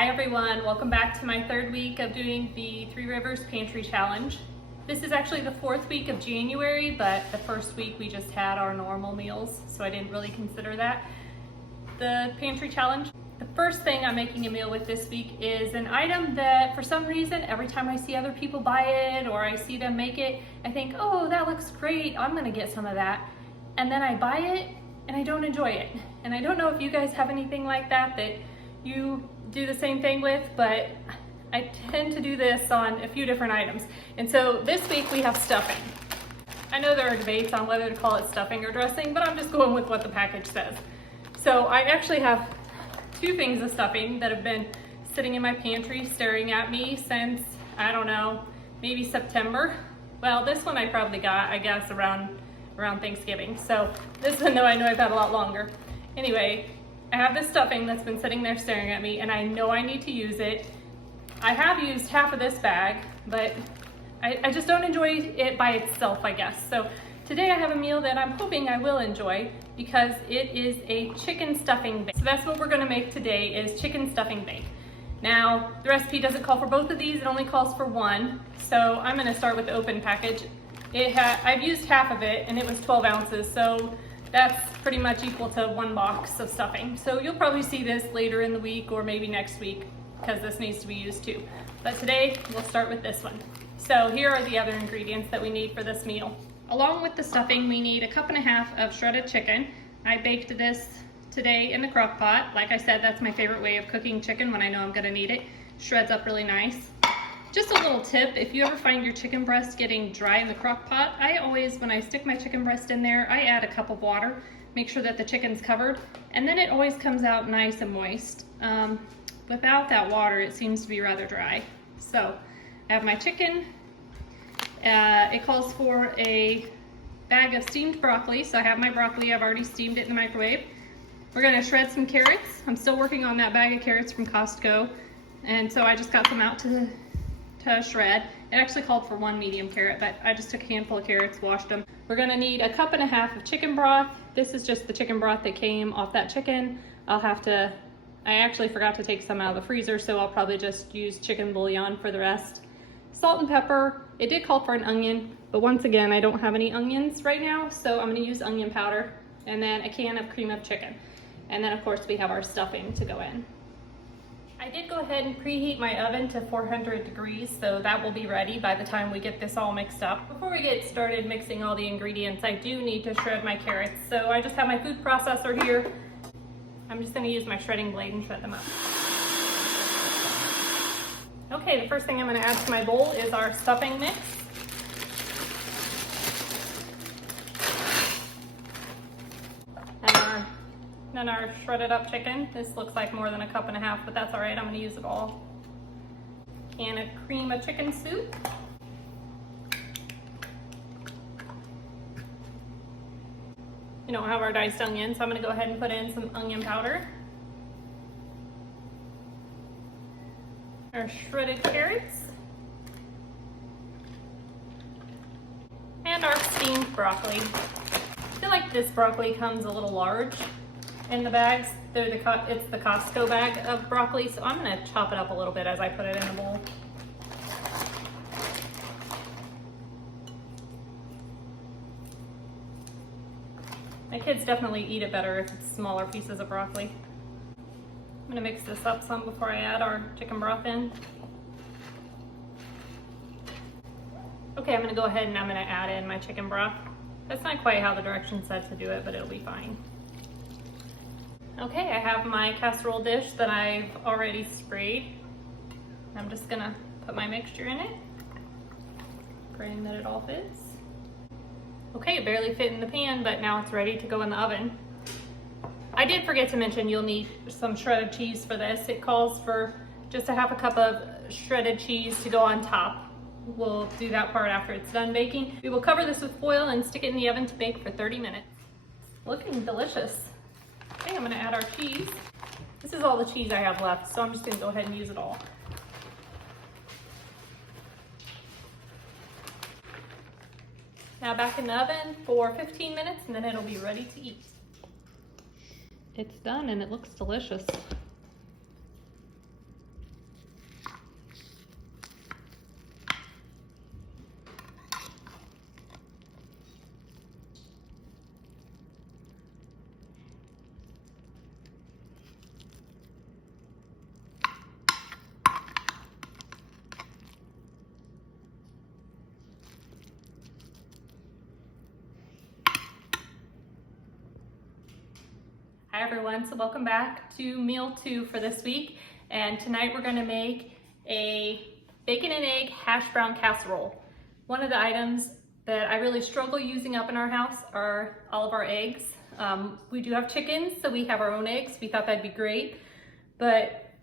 Hi everyone, welcome back to my third week of doing the Three Rivers Pantry Challenge. This is actually the fourth week of January, but the first week we just had our normal meals, so I didn't really consider that the Pantry Challenge. The first thing I'm making a meal with this week is an item that for some reason, every time I see other people buy it or I see them make it, I think, oh, that looks great, I'm gonna get some of that. And then I buy it and I don't enjoy it. And I don't know if you guys have anything like that you do the same thing with, but I tend to do this on a few different items. And so this week we have stuffing. I know there are debates on whether to call it stuffing or dressing, but I'm just going with what the package says. So I actually have two things of stuffing that have been sitting in my pantry staring at me since, I don't know, maybe September. Well, this one I probably got, I guess, around Thanksgiving. So this one, though, I know I've had a lot longer. Anyway, I have this stuffing that's been sitting there staring at me, and I know I need to use it. I have used half of this bag, but I just don't enjoy it by itself, I guess. So today I have a meal that I'm hoping I will enjoy because it is a chicken stuffing bake. So that's what we're gonna make today, is chicken stuffing bake. Now, the recipe doesn't call for both of these, it only calls for one. So I'm gonna start with the open package. I've used half of it and it was 12 ounces, so that's pretty much equal to one box of stuffing. So you'll probably see this later in the week or maybe next week because this needs to be used too. But today we'll start with this one. So here are the other ingredients that we need for this meal. Along with the stuffing, we need 1.5 cups of shredded chicken. I baked this today in the crock pot. Like I said, that's my favorite way of cooking chicken when I know I'm gonna need it. Shreds up really nice. Just a little tip, if you ever find your chicken breast getting dry in the crock pot, I always, when I stick my chicken breast in there, I add a cup of water, make sure that the chicken's covered, and then it always comes out nice and moist. Without that water, it seems to be rather dry. So I have my chicken. It calls for a bag of steamed broccoli, so I have my broccoli, I've already steamed it in the microwave. We're gonna shred some carrots. I'm still working on that bag of carrots from Costco, and so I just got them out to shred. It actually called for 1 medium carrot, but I just took a handful of carrots, washed them. We're gonna need 1.5 cups of chicken broth. This is just the chicken broth that came off that chicken. I actually forgot to take some out of the freezer, so I'll probably just use chicken bouillon for the rest. Salt and pepper. It did call for an onion, but once again, I don't have any onions right now, so I'm gonna use onion powder, and then a can of cream of chicken. And then of course we have our stuffing to go in. I did go ahead and preheat my oven to 400 degrees, so that will be ready by the time we get this all mixed up. Before we get started mixing all the ingredients, I do need to shred my carrots. So I just have my food processor here. I'm just gonna use my shredding blade and shred them up. Okay, the first thing I'm gonna add to my bowl is our stuffing mix. Then our shredded up chicken. This looks like more than 1.5 cups, but that's all right, I'm gonna use it all. Can of cream of chicken soup. We don't have our diced onions, so I'm gonna go ahead and put in some onion powder. Our shredded carrots. And our steamed broccoli. I feel like this broccoli comes a little large in the bags. It's the Costco bag of broccoli, so I'm gonna chop it up a little bit as I put it in the bowl. My kids definitely eat it better if it's smaller pieces of broccoli. I'm gonna mix this up some before I add our chicken broth in. Okay, I'm gonna go ahead and I'm gonna add in my chicken broth. That's not quite how the directions said to do it, but it'll be fine. Okay, I have my casserole dish that I've already sprayed. I'm just gonna put my mixture in it, praying that it all fits. Okay, it barely fit in the pan, but now it's ready to go in the oven. I did forget to mention you'll need some shredded cheese for this. It calls for just 1/2 cup of shredded cheese to go on top. We'll do that part after it's done baking. We will cover this with foil and stick it in the oven to bake for 30 minutes. Looking delicious. Okay, I'm gonna add our cheese. This is all the cheese I have left, so I'm just gonna go ahead and use it all. Now back in the oven for 15 minutes and then it'll be ready to eat. It's done and it looks delicious. everyone, so welcome back to meal 2 for this week, and tonight we're going to make a bacon and egg hash brown casserole. One of the items that I really struggle using up in our house are all of our eggs. We do have chickens, so we have our own eggs. We thought that'd be great, but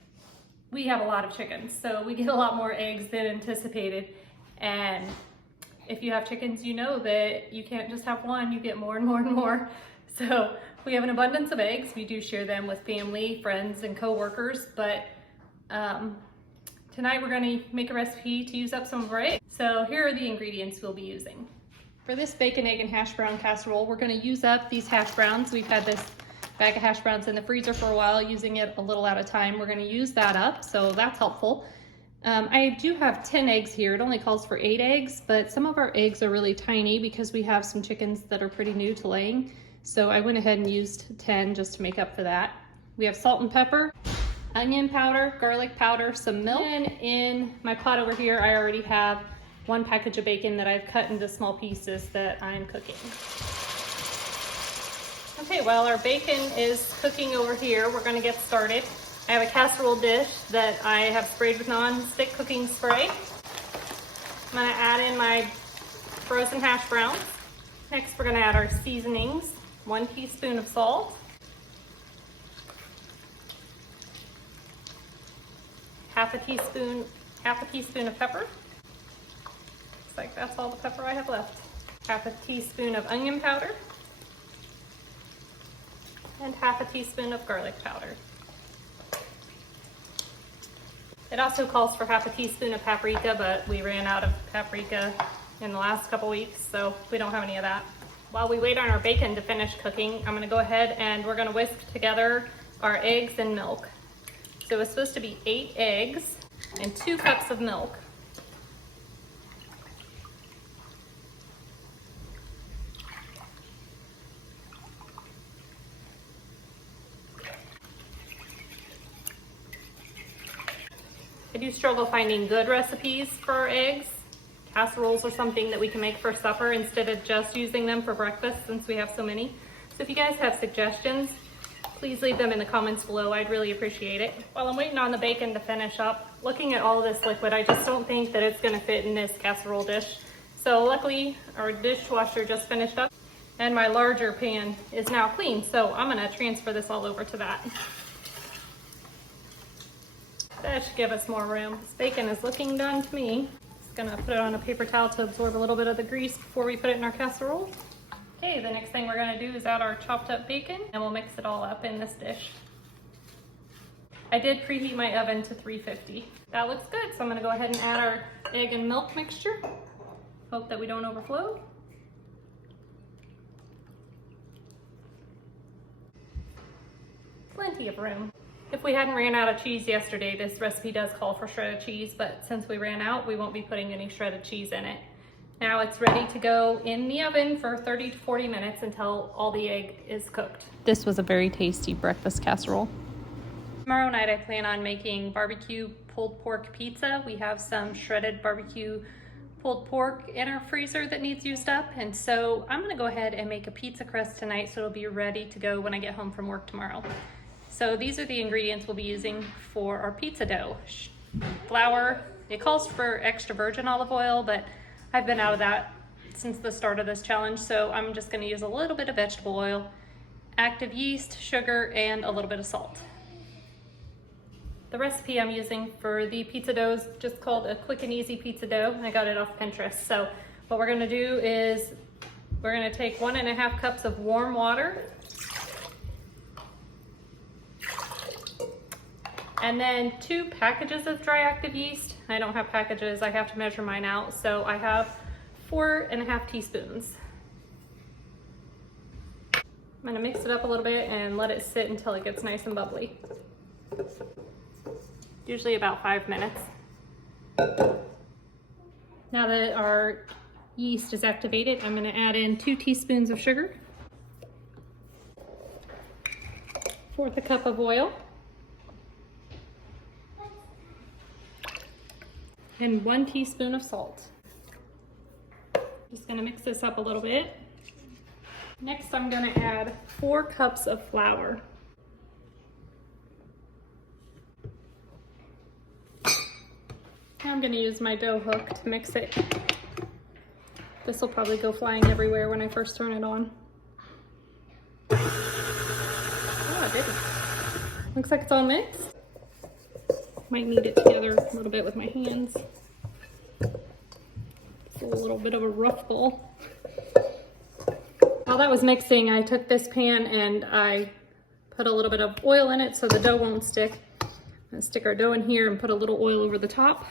we have a lot of chickens, so we get a lot more eggs than anticipated. And if you have chickens, you know that you can't just have one, you get more and more and more. So we have an abundance of eggs. We do share them with family, friends, and coworkers, but tonight we're going to make a recipe to use up some of our eggs. So here are the ingredients we'll be using. For this bacon, egg, and hash brown casserole, we're going to use up these hash browns. We've had this bag of hash browns in the freezer for a while, using it a little at a time. We're going to use that up, so that's helpful. I do have 10 eggs here. It only calls for 8 eggs, but some of our eggs are really tiny because we have some chickens that are pretty new to laying. So I went ahead and used 10 just to make up for that. We have salt and pepper, onion powder, garlic powder, some milk. And in my pot over here, I already have 1 package of bacon that I've cut into small pieces that I'm cooking. Okay, while our bacon is cooking over here, we're gonna get started. I have a casserole dish that I have sprayed with non-stick cooking spray. I'm gonna add in my frozen hash browns. Next, we're gonna add our seasonings. 1 teaspoon of salt, half a teaspoon of pepper. Looks like that's all the pepper I have left. Half a teaspoon of onion powder, and half a teaspoon of garlic powder. It also calls for half a teaspoon of paprika, but we ran out of paprika in the last couple weeks, so we don't have any of that. While we wait on our bacon to finish cooking, I'm gonna go ahead and we're gonna whisk together our eggs and milk. So it's supposed to be 8 eggs and 2 cups of milk. I do struggle finding good recipes for our eggs. Casseroles are something that we can make for supper instead of just using them for breakfast since we have so many. So if you guys have suggestions, please leave them in the comments below. I'd really appreciate it. While I'm waiting on the bacon to finish up, looking at all this liquid, I just don't think that it's gonna fit in this casserole dish. So luckily, our dishwasher just finished up and my larger pan is now clean. So I'm gonna transfer this all over to that. That should give us more room. This bacon is looking done to me. Gonna put it on a paper towel to absorb a little bit of the grease before we put it in our casserole. Okay, the next thing we're gonna do is add our chopped up bacon and we'll mix it all up in this dish. I did preheat my oven to 350. That looks good, so I'm gonna go ahead and add our egg and milk mixture. Hope that we don't overflow. Plenty of room. If we hadn't ran out of cheese yesterday, this recipe does call for shredded cheese, but since we ran out, we won't be putting any shredded cheese in it. Now it's ready to go in the oven for 30 to 40 minutes until all the egg is cooked. This was a very tasty breakfast casserole. Tomorrow night I plan on making barbecue pulled pork pizza. We have some shredded barbecue pulled pork in our freezer that needs used up, and so I'm gonna go ahead and make a pizza crust tonight so it'll be ready to go when I get home from work tomorrow. So these are the ingredients we'll be using for our pizza dough. Flour, it calls for extra virgin olive oil, but I've been out of that since the start of this challenge, so I'm just gonna use a little bit of vegetable oil, active yeast, sugar, and a little bit of salt. The recipe I'm using for the pizza dough is just called a quick and easy pizza dough. I got it off Pinterest. So what we're gonna do is we're gonna take 1.5 cups of warm water, and then 2 packages of dry active yeast. I don't have packages, I have to measure mine out. So I have 4.5 teaspoons. I'm gonna mix it up a little bit and let it sit until it gets nice and bubbly. Usually about 5 minutes. Now that our yeast is activated, I'm gonna add in 2 teaspoons of sugar, 1/4 cup of oil, and 1 teaspoon of salt. Just gonna mix this up a little bit. Next, I'm gonna add 4 cups of flour. I'm gonna use my dough hook to mix it. This will probably go flying everywhere when I first turn it on. Oh, it didn't. Looks like it's all mixed. Might knead it together a little bit with my hands. It's a little bit of a rough bowl. While that was mixing, I took this pan and I put a little bit of oil in it so the dough won't stick. I'm gonna stick our dough in here and put a little oil over the top.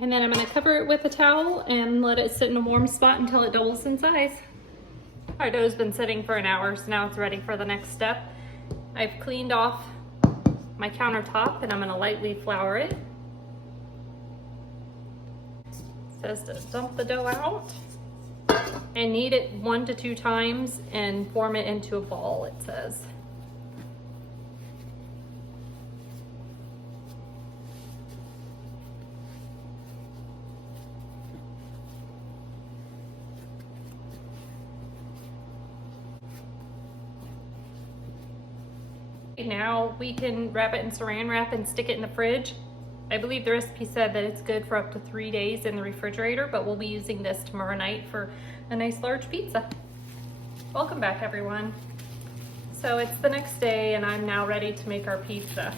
And then I'm gonna cover it with a towel and let it sit in a warm spot until it doubles in size. Our dough's been sitting for an hour, so now it's ready for the next step. I've cleaned off my countertop and I'm gonna lightly flour it. It says to dump the dough out and knead it 1 to 2 times and form it into a ball, it says. Now we can wrap it in saran wrap and stick it in the fridge. I believe the recipe said that it's good for up to 3 days in the refrigerator, but we'll be using this tomorrow night for a nice large pizza. Welcome back, everyone. So it's the next day and I'm now ready to make our pizza.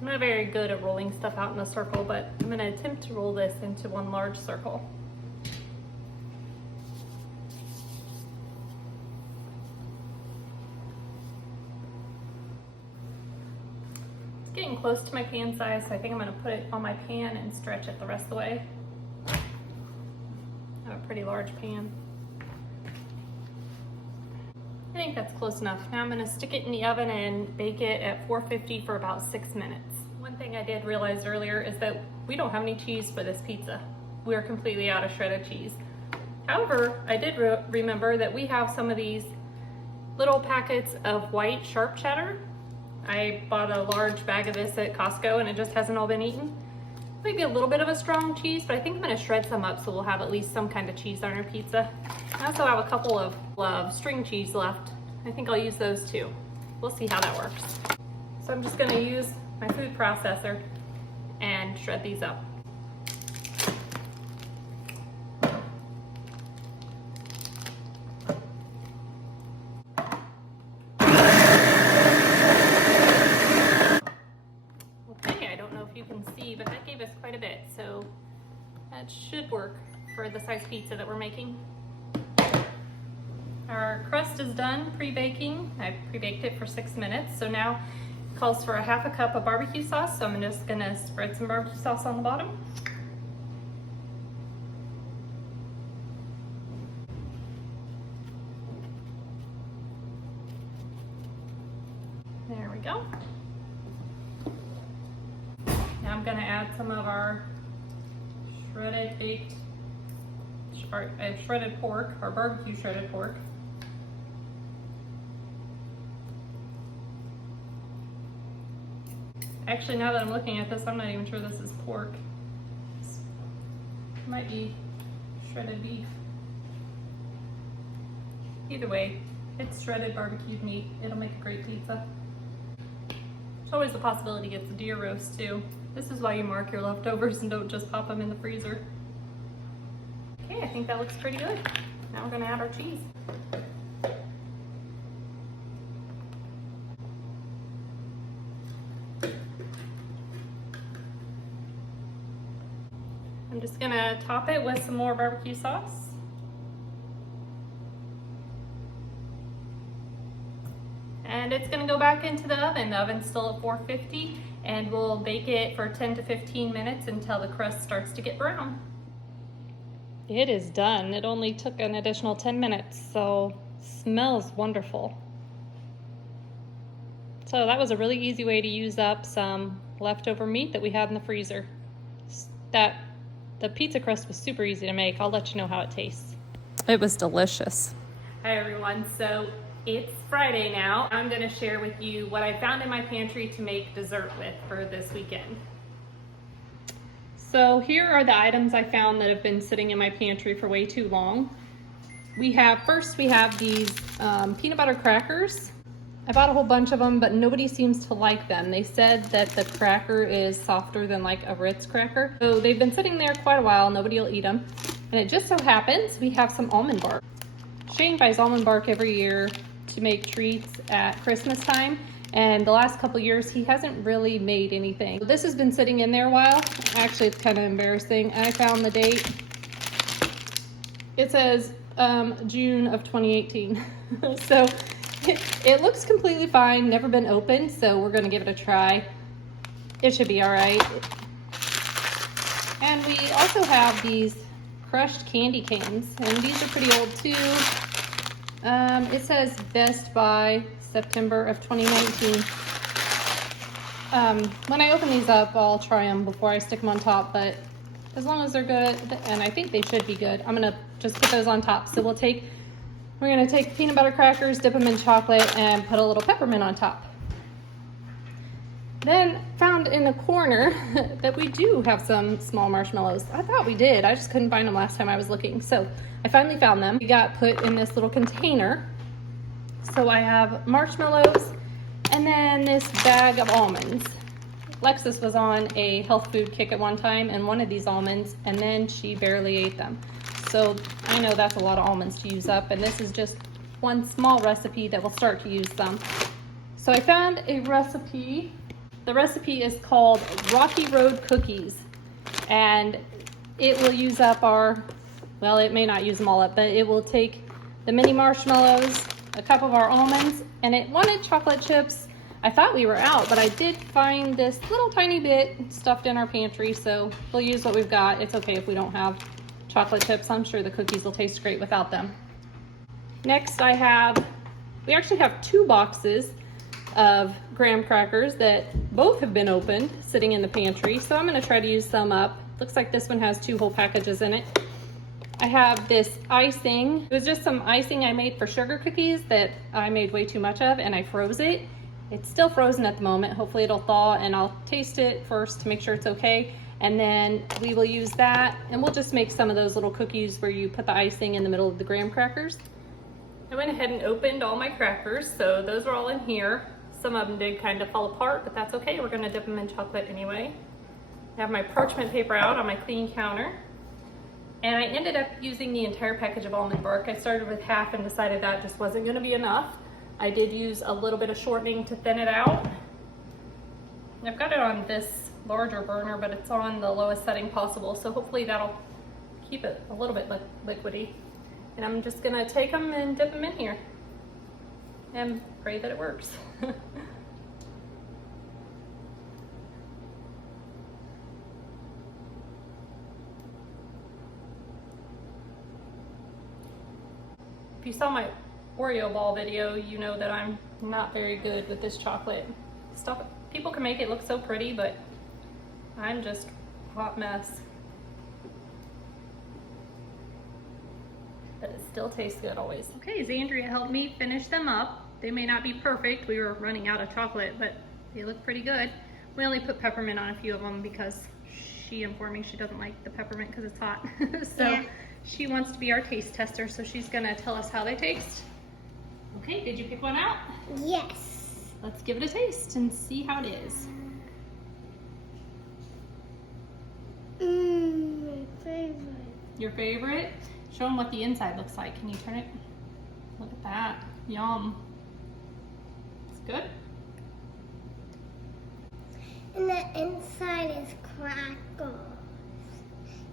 I'm not very good at rolling stuff out in a circle, but I'm gonna attempt to roll this into one large circle. Getting close to my pan size, so I think I'm going to put it on my pan and stretch it the rest of the way. I have a pretty large pan. I think that's close enough. Now I'm going to stick it in the oven and bake it at 450 for about 6 minutes. One thing I did realize earlier is that we don't have any cheese for this pizza. We're completely out of shredded cheese. However, I did remember that we have some of these little packets of white sharp cheddar. I bought a large bag of this at Costco and it just hasn't all been eaten. Maybe a little bit of a strong cheese, but I think I'm gonna shred some up so we'll have at least some kind of cheese on our pizza. I also have a couple of string cheese left. I think I'll use those too. We'll see how that works. So I'm just gonna use my food processor and shred these up. But that gave us quite a bit, so that should work for the size pizza that we're making. Our crust is done pre-baking. I pre-baked it for 6 minutes, so now it calls for a half a cup of barbecue sauce, so I'm just gonna spread some barbecue sauce on the bottom. There we go. Now I'm gonna add some of our shredded pork, our barbecue shredded pork. Actually, now that I'm looking at this, I'm not even sure this is pork. It might be shredded beef. Either way, it's shredded barbecued meat. It'll make a great pizza. There's always the possibility it's a deer roast too. This is why you mark your leftovers and don't just pop them in the freezer. Okay, I think that looks pretty good. Now we're gonna add our cheese. I'm just gonna top it with some more barbecue sauce. And it's gonna go back into the oven. The oven's still at 450, and we'll bake it for 10 to 15 minutes until the crust starts to get brown. It is done. It only took an additional 10 minutes, so smells wonderful. So that was a really easy way to use up some leftover meat that we had in the freezer. The pizza crust was super easy to make. I'll let you know how it tastes. It was delicious. Hi everyone, so it's Friday now. I'm gonna share with you what I found in my pantry to make dessert with for this weekend. So here are the items I found that have been sitting in my pantry for way too long. First we have these peanut butter crackers. I bought a whole bunch of them, but nobody seems to like them. They said that the cracker is softer than like a Ritz cracker. So they've been sitting there quite a while, nobody will eat them. And it just so happens we have some almond bark. Shane buys almond bark every year to make treats at Christmas time. And the last couple years, he hasn't really made anything. This has been sitting in there a while. Actually, it's kind of embarrassing. I found the date. It says June of 2018. So it looks completely fine, never been opened, so we're gonna give it a try. It should be all right. And we also have these crushed candy canes, and these are pretty old too. It says best by September of 2019. When I open these up, I'll try them before I stick them on top, but as long as they're good, and I think they should be good, I'm gonna just put those on top. So we're gonna take peanut butter crackers, dip them in chocolate, and put a little peppermint on top. Then found in a corner that we do have some small marshmallows. I thought we did, I just couldn't find them last time I was looking. So I finally found them. We got put in this little container. So I have marshmallows and then this bag of almonds. Lexus was on a health food kick at one time and wanted these almonds, and then she barely ate them. So I know that's a lot of almonds to use up, and this is just one small recipe that will start to use some. So I found a recipe. The recipe is called Rocky Road Cookies, and it will use up our, well, it may not use them all up, but it will take the mini marshmallows, a cup of our almonds, and it wanted chocolate chips. I thought we were out, but I did find this little tiny bit stuffed in our pantry, so we'll use what we've got. It's okay if we don't have chocolate chips. I'm sure the cookies will taste great without them. Next we actually have 2 boxes of graham crackers that both have been opened, sitting in the pantry, so I'm gonna try to use some up. Looks like this one has 2 whole packages in it. I have this icing. It was just some icing I made for sugar cookies that I made way too much of, and I froze it. It's still frozen at the moment. Hopefully it'll thaw, and I'll taste it first to make sure it's okay. And then we will use that, and we'll just make some of those little cookies where you put the icing in the middle of the graham crackers. I went ahead and opened all my crackers, so those are all in here. Some of them did kind of fall apart, but that's okay. We're gonna dip them in chocolate anyway. I have my parchment paper out on my clean counter. And I ended up using the entire package of almond bark. I started with half and decided that just wasn't gonna be enough. I did use a little bit of shortening to thin it out. I've got it on this larger burner, but it's on the lowest setting possible, so hopefully that'll keep it a little bit liquidy. And I'm just gonna take them and dip them in here and pray that it works. If you saw my Oreo ball video, you know that I'm not very good with this chocolate stuff. People can make it look so pretty, but I'm just a hot mess. But it still tastes good always. Okay, Zandria helped me finish them up. They may not be perfect. We were running out of chocolate, but they look pretty good. We only put peppermint on a few of them because she informed me she doesn't like the peppermint because it's hot. So yeah. She wants to be our taste tester, so she's gonna tell us how they taste. Okay, did you pick one out? Yes. Let's give it a taste and see how it is. My favorite. Your favorite? Show them what the inside looks like. Can you turn it? Look at that. Yum. It's good. And the inside is crackles.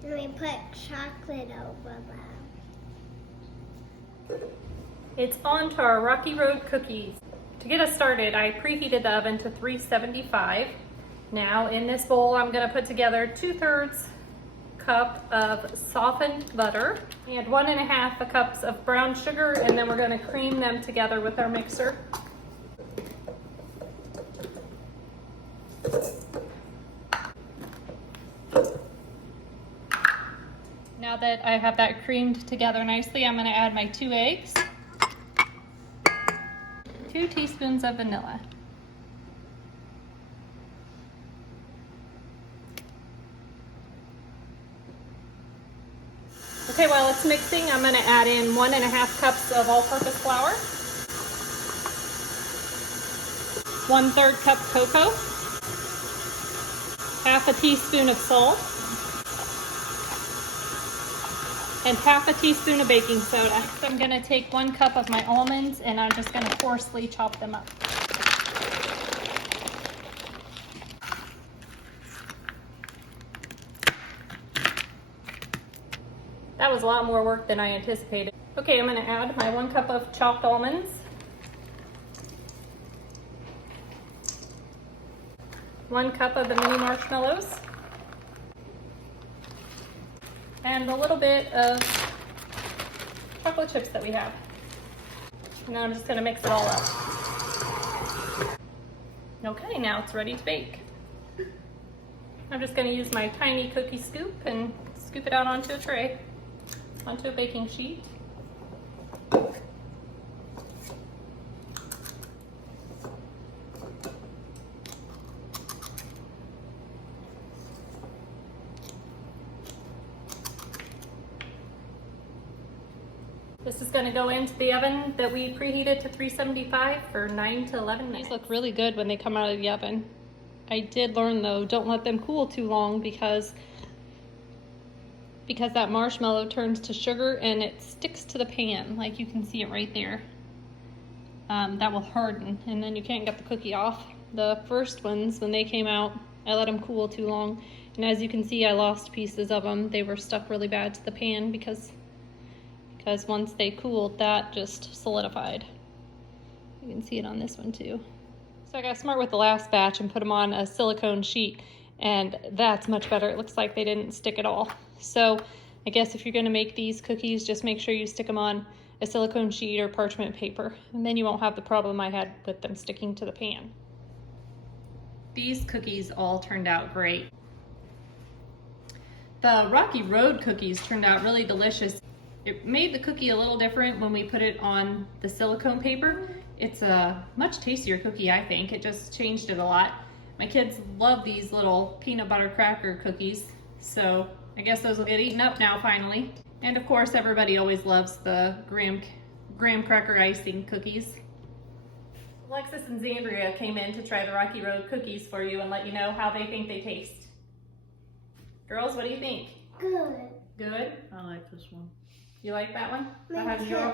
And we put chocolate over them. It's on to our Rocky Road cookies. To get us started, I preheated the oven to 375. Now in this bowl, I'm gonna put together 2/3 cup of softened butter and 1.5 cups of brown sugar, and then we're gonna cream them together with our mixer. Now that I have that creamed together nicely, I'm gonna add my 2 eggs, 2 teaspoons of vanilla. Okay, while it's mixing, I'm gonna add in 1.5 cups of all-purpose flour. 1/3 cup cocoa, half a teaspoon of salt, and half a teaspoon of baking soda. So I'm gonna take 1 cup of my almonds and I'm just gonna coarsely chop them up. That was a lot more work than I anticipated. Okay, I'm gonna add my 1 cup of chopped almonds, 1 cup of the mini marshmallows, and a little bit of chocolate chips that we have. And now I'm just gonna mix it all up. Okay, now it's ready to bake. I'm just gonna use my tiny cookie scoop and scoop it out onto a tray, onto a baking sheet. This is going to go into the oven that we preheated to 375 for 9 to 11 minutes. These look really good when they come out of the oven. I did learn though, don't let them cool too long because that marshmallow turns to sugar and it sticks to the pan, like you can see it right there. That will harden and then you can't get the cookie off. The first ones, when they came out, I let them cool too long. And as you can see, I lost pieces of them. They were stuck really bad to the pan because once they cooled, that just solidified. You can see it on this one too. So I got smart with the last batch and put them on a silicone sheet, and that's much better. It looks like they didn't stick at all. So I guess if you're gonna make these cookies, just make sure you stick them on a silicone sheet or parchment paper, and then you won't have the problem I had with them sticking to the pan. These cookies all turned out great. The Rocky Road cookies turned out really delicious. It made the cookie a little different when we put it on the silicone paper. It's a much tastier cookie, I think. It just changed it a lot. My kids love these little peanut butter cracker cookies, so I guess those will get eaten up now finally. And of course, everybody always loves the graham cracker icing cookies. Alexis and Zandria came in to try the Rocky Road cookies for you and let you know how they think they taste. Girls, what do you think? Good. Good? I like this one. You like that one? Me That has too.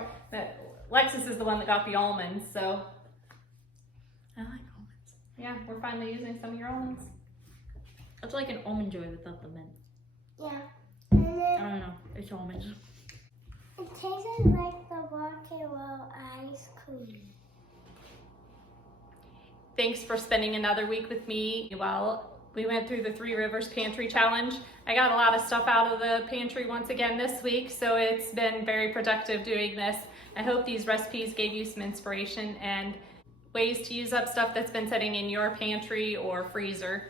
Alexis is the one that got the almonds, so I like almonds. yeah, we're finally using some of your almonds. It's like an almond joy without the mint. Yeah. And I then don't know. It's almonds. it tastes like the Rocky Road ice cream. Thanks for spending another week with me while we went through the Three Rivers Pantry Challenge. I got a lot of stuff out of the pantry once again this week, so it's been very productive doing this. I hope these recipes gave you some inspiration and ways to use up stuff that's been sitting in your pantry or freezer.